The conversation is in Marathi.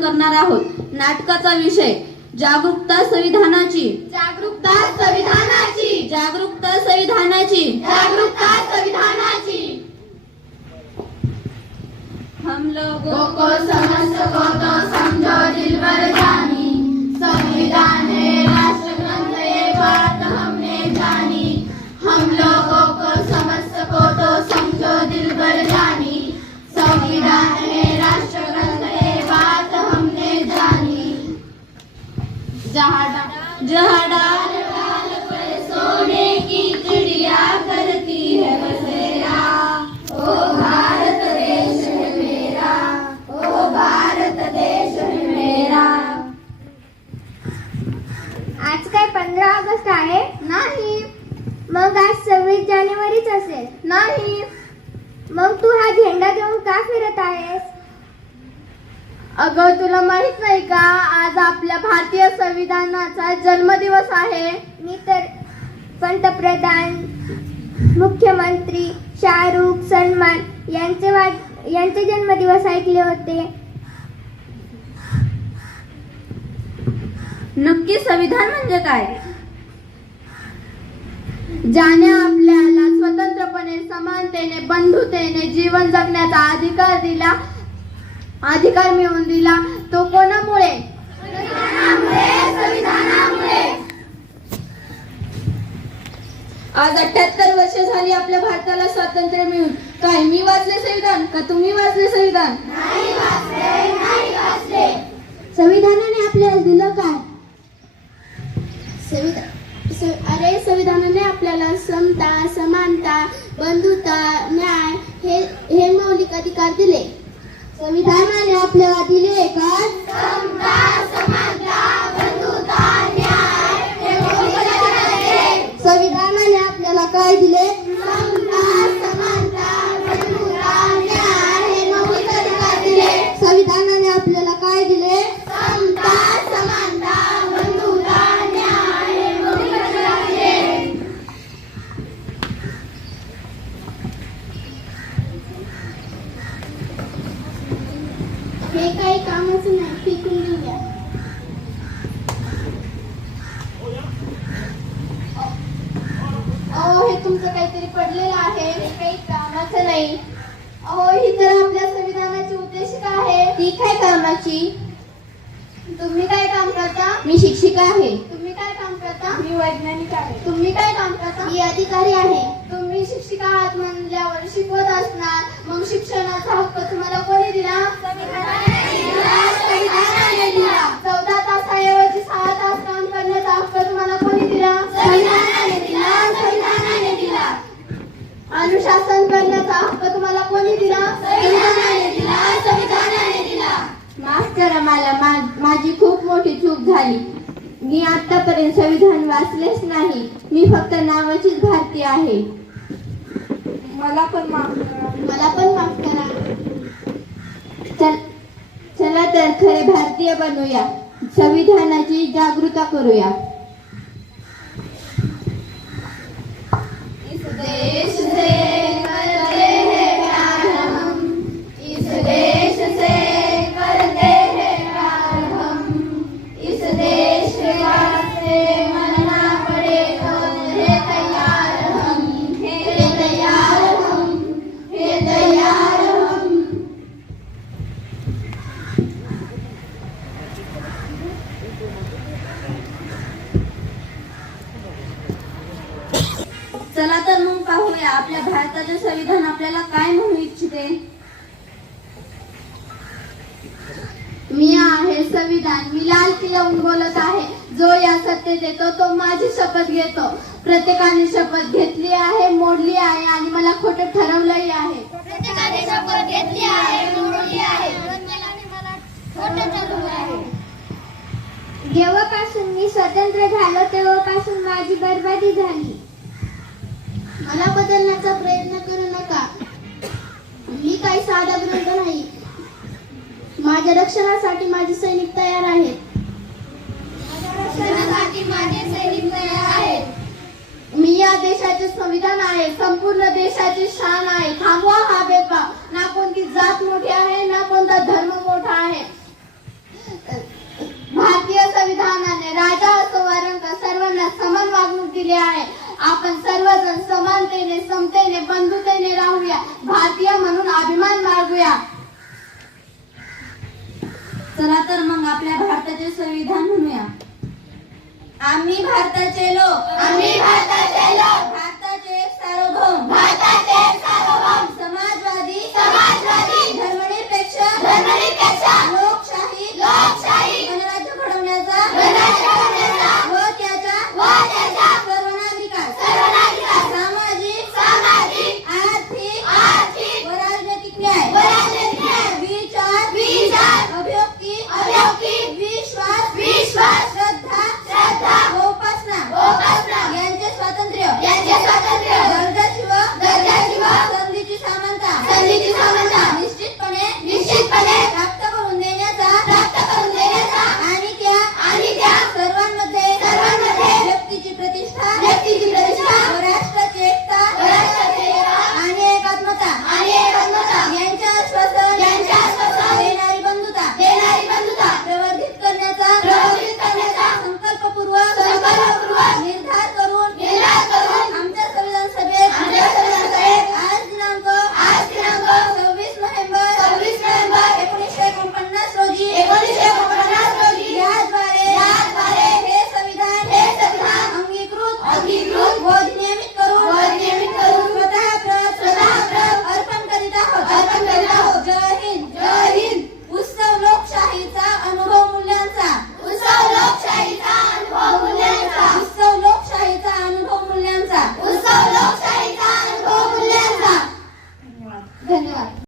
करणार आहोत. नाटकाचा विषय. जागरूकता संविधानाची. जागरूकता संविधानाची. जागरूकता संविधानाची. जागरूकता संविधानाची. हम लोगों को को समस्त को तो समझो दिल भर जानी. जहाँ डा- जहाँ डाल सोने की चिड़िया करती है बसेरा। ओ भारत देश है मेरा ओ भारत देश है मेरा। आज काय पंधरा ऑगस्ट आहे? नाही. मग आज सव्वीस जानेवारीच असेल. नाही. मग तू हा झेंडा घेऊन का फिरत आहेस? अगं तुला माहीत नाही का? आज आपल्या भारतीय संविधानाचा जन्मदिवस आहे. मी तर पंतप्रधान मुख्यमंत्री शाहरुख सलमान यांचे वाट यांचे जन्मदिवस ऐकले होते. नक्की संविधान म्हणजे काय? ज्याने आपल्याला स्वतंत्रपणे समानतेने बंधुतेने जीवन जगण्याचा अधिकार दिला अधिकार मिळवून दिला तो कोणामुळे? आज अठ्याहत्तर वर्ष झाली आपल्या भारताला स्वातंत्र्य मिळून. काय मी वाचले संविधान का तुम्ही वाचले संविधान? संविधानाने आपल्याला दिलं काय? अरे संविधानाने आपल्याला समता समानता बंधुता न्याय हे हे मौलिक अधिकार दिले. संविधानाने आपल्याला दिले का संविधानाने आपल्याला काय दिले? तुमचं काहीतरी पडलेलं आहे हे काही कामाचं नाही. अहो ही तर आपल्या संविधानाची उद्देशिका आहे. ती काय कामाची? तुम्ही काय काम करता? मी शिक्षिका आहे. तुम्ही काय काम करता? मी वैज्ञानिक आहे. तुम्ही काय काम करता? मी अधिकारी आहे. तुम्ही शिक्षिका आहात म्हणल्यावर शिकवत असणार. मग शिक्षणाचा हक्क तुम्हाला कोणी दिला. संविधानाने दिला. चौदा तासाऐवजी झाली मी आतापर्यंत संविधान वाचलेच नाही. मी फक्त नावाचीच भारतीय आहे. मला पण माफ करा. मला पण माफ करा. चल चला तर खरे भारतीय बनूया. संविधानाची जागृता करूया. आपल्या भारताचे संविधान आपल्याला काय म्हणू इच्छिते? मी आहे संविधान. मी लाल किल्ल्याहून बोलत आहे. जो या सत्तेत येतो तो माझी शपथ घेतो. प्रत्येकाने शपथ घेतली आहे मोडली आहे आणि मला खोटं ठरवलंही आहे. प्रत्येकाने शपथ घेतली आहे मोडली आहे. जेव्हापासून मी स्वतंत्र झालो तेव्हापासून माझी बर्बादी झाली. मला बदलण्याचा प्रयत्न करू नका. मी काही साधा ग्रंथ नाही. माझ्या रक्षणासाठी माझे सैनिक तयार आहेत. माझे सैनिक तयार आहेत. मी या देशाचे संविधान आहे. संपूर्ण देशाची शान आहे. आपण सर्वजण समानतेने समतेने बंधुतेने राहूया. भारतीय म्हणून अभिमान बाळगूया. चला तर मग आपल्या भारताचे संविधान म्हणूया. आम्ही भारताचे लोक.